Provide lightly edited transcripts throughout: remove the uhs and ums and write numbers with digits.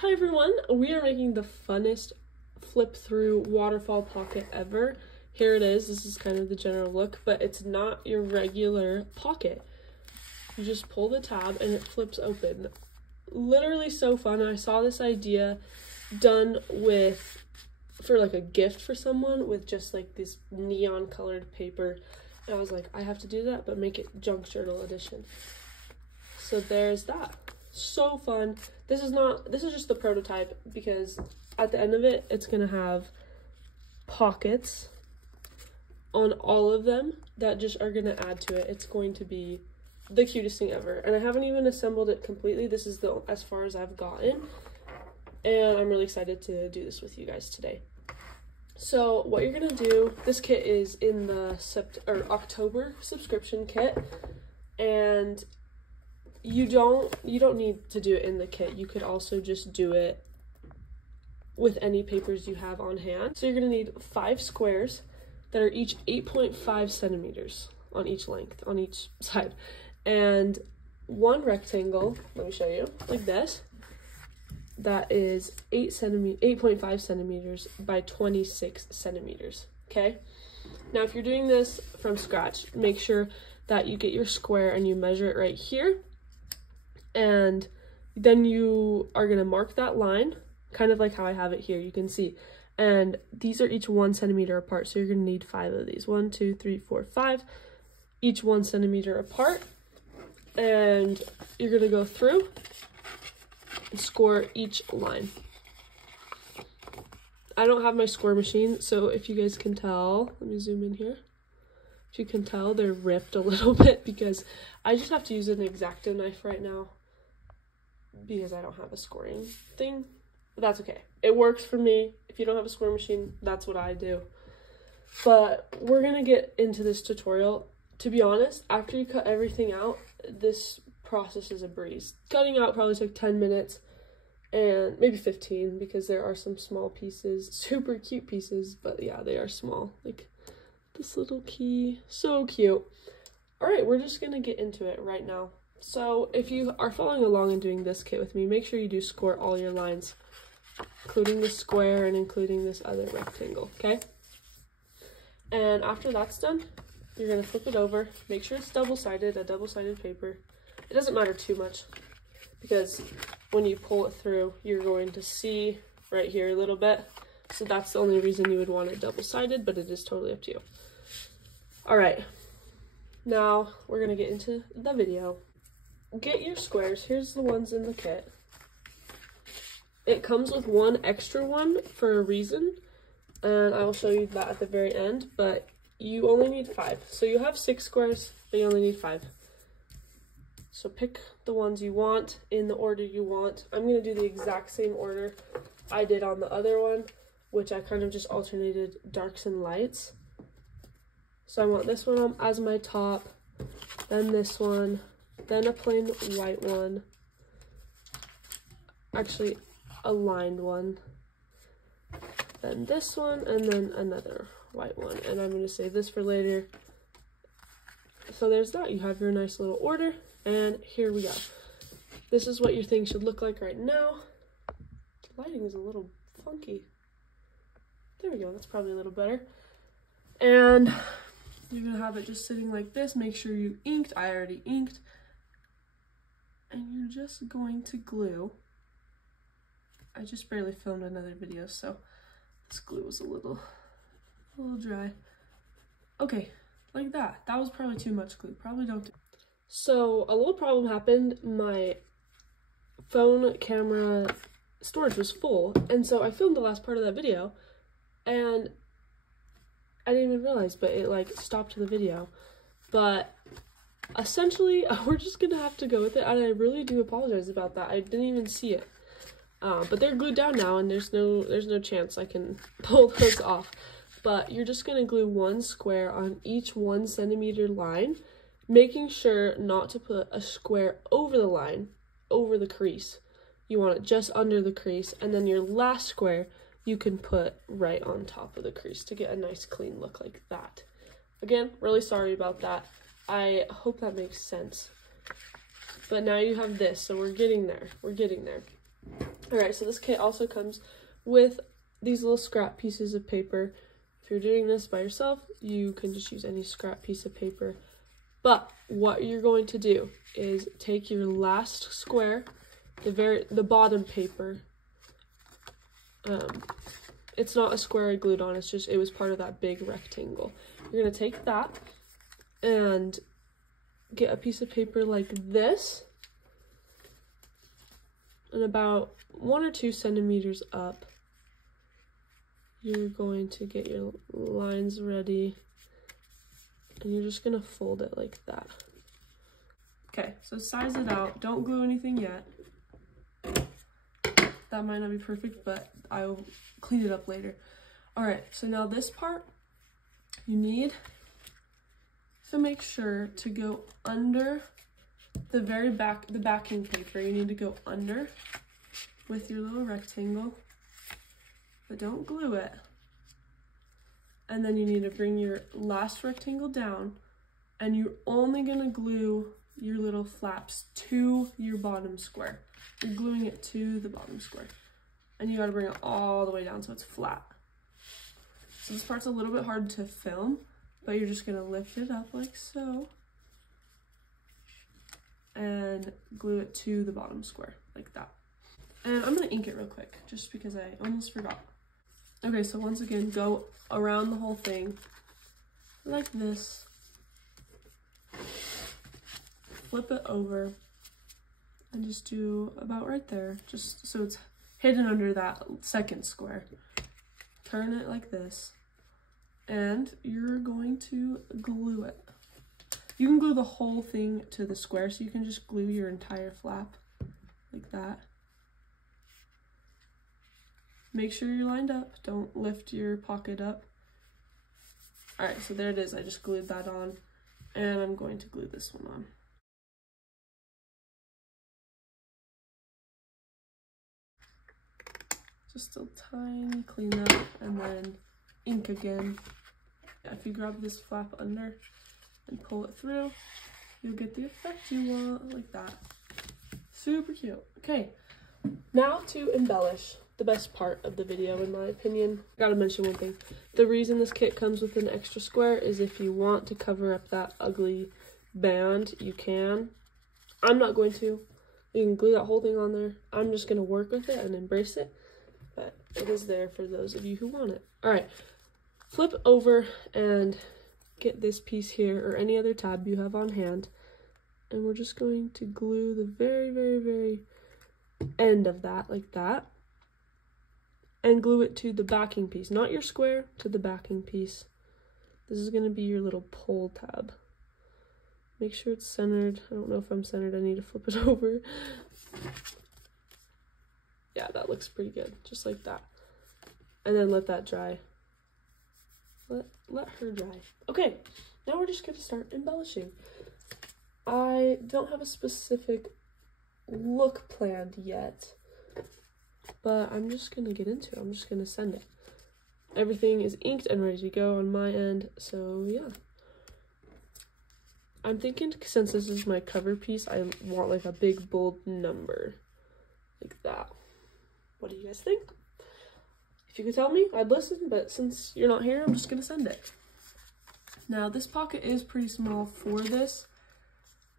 Hi everyone, we are making the funnest flip through waterfall pocket ever. Here it is. This is kind of the general look, but it's not your regular pocket. You just pull the tab and it flips open. Literally so fun. I saw this idea done for like a gift for someone with just like this neon colored paper. And I was like, I have to do that, but make it junk journal edition. So there's that. So fun. This is just the prototype, because at the end of it, it's gonna have pockets on all of them that just are gonna add to it. It's going to be the cutest thing ever. And I haven't even assembled it completely. This is as far as I've gotten. And I'm really excited to do this with you guys today. So what you're gonna do, this kit is in the October subscription kit, and you don't need to do it in the kit. You could also just do it with any papers you have on hand. So you're gonna need 5 squares that are each 8.5 centimeters on each length, on each side, and 1 rectangle, let me show you, like this, that is 8.5 centimeters by 26 centimeters, okay? Now, if you're doing this from scratch, make sure that you get your square and you measure it right here. And then you are going to mark that line, kind of like how I have it here, you can see. And these are each 1 centimeter apart, so you're going to need 5 of these. 1, 2, 3, 4, 5, each 1 centimeter apart. And you're going to go through and score each line. I don't have my score machine, so if you guys can tell, let me zoom in here. If you can tell, they're ripped a little bit because I just have to use an X-Acto knife right now because I don't have a scoring thing. But that's okay. It works for me. If you don't have a scoring machine, that's what I do. But we're gonna get into this tutorial. To be honest, after you cut everything out, this process is a breeze. Cutting out probably took 10 minutes and maybe 15 because there are some small pieces, super cute pieces, but yeah, they are small. Like this little key, so cute. All right, we're just gonna get into it right now. So if you are following along and doing this kit with me, make sure you do score all your lines, including the square and including this other rectangle, okay? And after that's done, you're gonna flip it over. Make sure it's double-sided, a double-sided paper. It doesn't matter too much because when you pull it through, you're going to see right here a little bit. So that's the only reason you would want it double-sided, but it is totally up to you. All right, now we're gonna get into the video. Get your squares. Here's the ones in the kit. It comes with 1 extra one for a reason, and I will show you that at the very end, but you only need 5. So you have 6 squares, but you only need 5. So pick the ones you want in the order you want. I'm gonna do the exact same order I did on the other one, which I kind of just alternated darks and lights. So I want this one as my top, then this one, then a plain white one, actually a lined one, then this one, and then another white one. And I'm going to save this for later. So there's that. You have your nice little order, and here we go. This is what your thing should look like right now. The lighting is a little funky. There we go. That's probably a little better. And you're going to have it just sitting like this. Make sure you inked. I already inked. And you're just going to glue. I just barely filmed another video, so this glue was a little dry. Okay, like that. That was probably too much glue. Probably don't do. So a little problem happened. My phone camera storage was full, and so I filmed the last part of that video, and I didn't even realize, but it like stopped the video. But essentially, we're just gonna have to go with it, and I really do apologize about that. I didn't even see it. But they're glued down now, and there's no chance I can pull those off. But you're just gonna glue 1 square on each 1 centimeter line, making sure not to put a square over the line, over the crease. You want it just under the crease, and then your last square you can put right on top of the crease to get a nice clean look like that. Again, really sorry about that. I hope that makes sense. But now you have this, so we're getting there. We're getting there. Alright, so this kit also comes with these little scrap pieces of paper. If you're doing this by yourself, you can just use any scrap piece of paper. But what you're going to do is take your last square, the bottom paper. It's not a square I glued on, it was part of that big rectangle. You're gonna take that and get a piece of paper like this, and about 1 or 2 centimeters up, you're going to get your lines ready, and you're just gonna fold it like that. Okay, so size it out. Don't glue anything yet. That might not be perfect, but I'll clean it up later. All right, so now this part, you need to make sure to go under the very back, the backing paper. You need to go under with your little rectangle, but don't glue it. And then you need to bring your last rectangle down, and you're only gonna glue your little flaps to your bottom square. You're gluing it to the bottom square, and you gotta bring it all the way down so it's flat. So this part's a little bit hard to film, but you're just gonna lift it up like so, and glue it to the bottom square, like that. And I'm gonna ink it real quick, just because I almost forgot. Okay, so once again, go around the whole thing, like this. Flip it over, and just do about right there, just so it's hidden under that second square. Turn it like this, and you're going to glue it. You can glue the whole thing to the square, so you can just glue your entire flap like that. Make sure you're lined up. Don't lift your pocket up. All right, so there it is. I just glued that on, and I'm going to glue this one on. Just a tiny cleanup, and then ink again. If you grab this flap under and pull it through, you'll get the effect you want, like that. Super cute. Okay, now to embellish. The best part of the video, in my opinion. I gotta mention one thing. The reason this kit comes with an extra square is if you want to cover up that ugly band, you can. I'm not going to. You can glue that whole thing on there. I'm just gonna work with it and embrace it, but it is there for those of you who want it. All right, flip over and get this piece here, or any other tab you have on hand, and we're just going to glue the very, very, very end of that, like that. And glue it to the backing piece, not your square, to the backing piece. This is gonna be your little pull tab. Make sure it's centered. I don't know if I'm centered, I need to flip it over. Yeah, that looks pretty good, just like that. And then let that dry. Let her dry. Okay, now we're just gonna start embellishing. I don't have a specific look planned yet, but I'm just gonna get into it. I'm just gonna send it. Everything is inked and ready to go on my end, so yeah. I'm thinking, since this is my cover piece, I want like a big bold number, like that. What do you guys think? If you could tell me, I'd listen, but since you're not here, I'm just gonna send it. Now, this pocket is pretty small for this.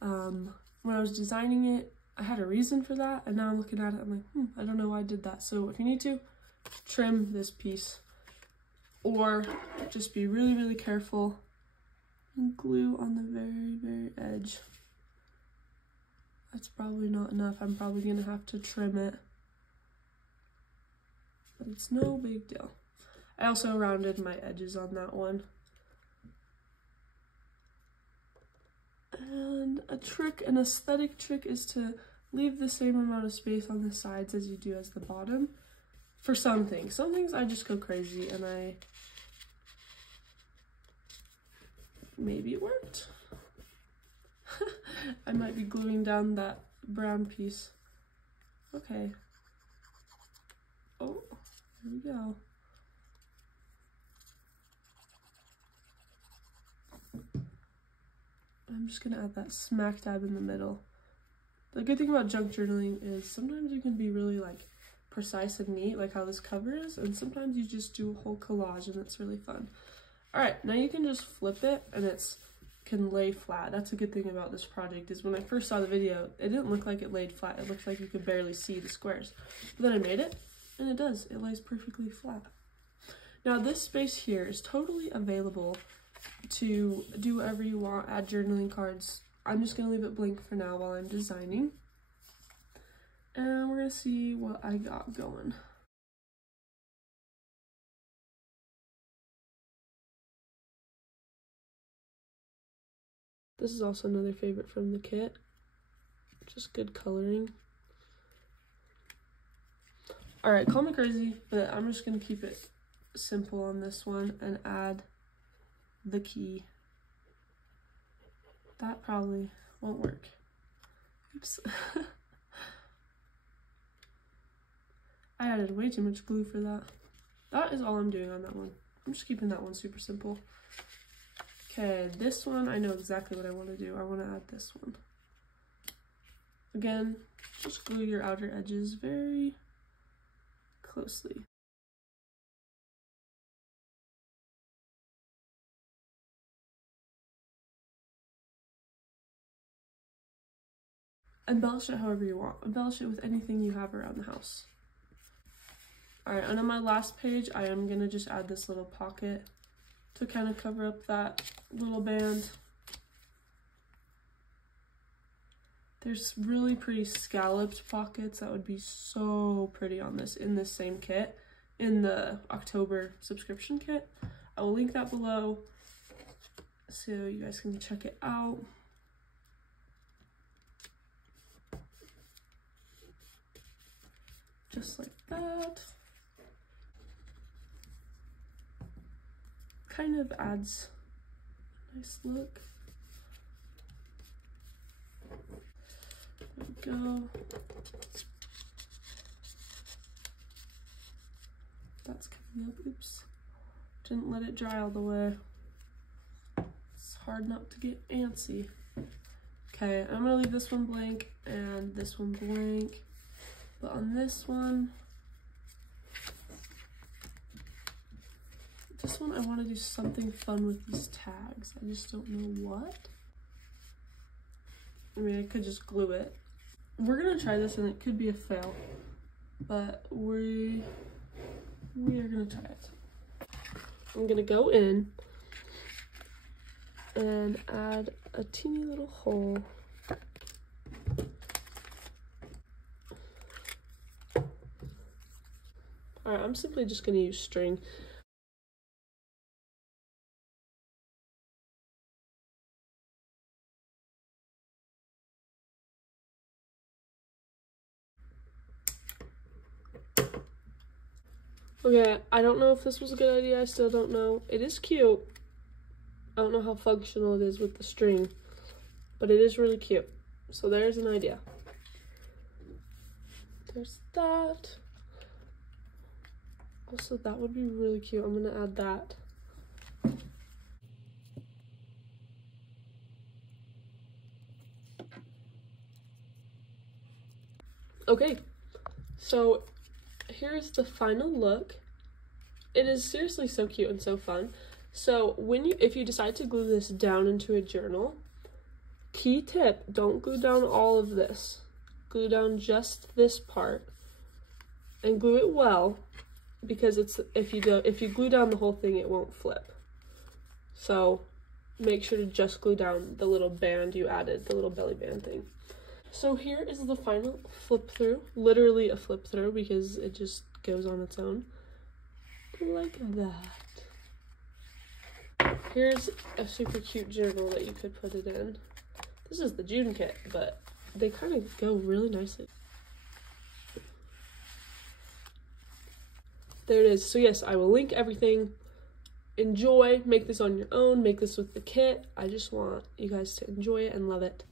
When I was designing it, I had a reason for that, and now I'm looking at it, I'm like, I don't know why I did that. So if you need to, trim this piece, or just be really, really careful and glue on the very, very edge. That's probably not enough. I'm probably gonna have to trim it, but it's no big deal. I also rounded my edges on that one. And a trick, an aesthetic trick, is to leave the same amount of space on the sides as you do as the bottom. For some things. Some things I just go crazy, and maybe it worked. I might be gluing down that brown piece. Okay. Oh, here we go. I'm just gonna add that smack dab in the middle. The good thing about junk journaling is sometimes you can be really like precise and neat, like how this cover is, and sometimes you just do a whole collage and it's really fun. All right, now you can just flip it and it's can lay flat. That's a good thing about this project, is when I first saw the video, it didn't look like it laid flat. It looked like you could barely see the squares. But then I made it, and it does. It lays perfectly flat. Now this space here is totally available to do whatever you want, add journaling cards. I'm just gonna leave it blank for now while I'm designing. And we're gonna see what I got going. This is also another favorite from the kit. Just good coloring. Alright, call me crazy, but I'm just gonna keep it simple on this one and add the key. That probably won't work. Oops. I added way too much glue for that. That is all I'm doing on that one. I'm just keeping that one super simple. Okay, this one, I know exactly what I want to do. I want to add this one. Again, just glue your outer edges very closely. Embellish it however you want. Embellish it with anything you have around the house. Alright, and on my last page, I am going to just add this little pocket to kind of cover up that little band. There's really pretty scalloped pockets that would be so pretty on this in this same kit, in the October subscription kit. I will link that below so you guys can check it out. Just like that. Kind of adds a nice look. There we go. That's coming up. Oops. Didn't let it dry all the way. It's hard not to get antsy. Okay, I'm gonna leave this one blank and this one blank. But on this one I want to do something fun with these tags. I just don't know what. I mean, I could just glue it. We're gonna try this and it could be a fail, but we are gonna try it. I'm gonna go in and add a teeny little hole. Alright, I'm simply just gonna use string. Okay, I don't know if this was a good idea. I still don't know. It is cute. I don't know how functional it is with the string, but it is really cute. So there's an idea. There's that. Also, that would be really cute. I'm gonna add that. Okay, so here's the final look. It is seriously so cute and so fun. So if you decide to glue this down into a journal, key tip, don't glue down all of this. Glue down just this part and glue it well, because if you glue down the whole thing, it won't flip. So make sure to just glue down the little band you added, the little belly band thing. So here is the final flip through, literally a flip through because it just goes on its own, like that. Here's a super cute journal that you could put it in. This is the June kit, but they kind of go really nicely. There it is. So yes, I will link everything. Enjoy, make this on your own, make this with the kit. I just want you guys to enjoy it and love it.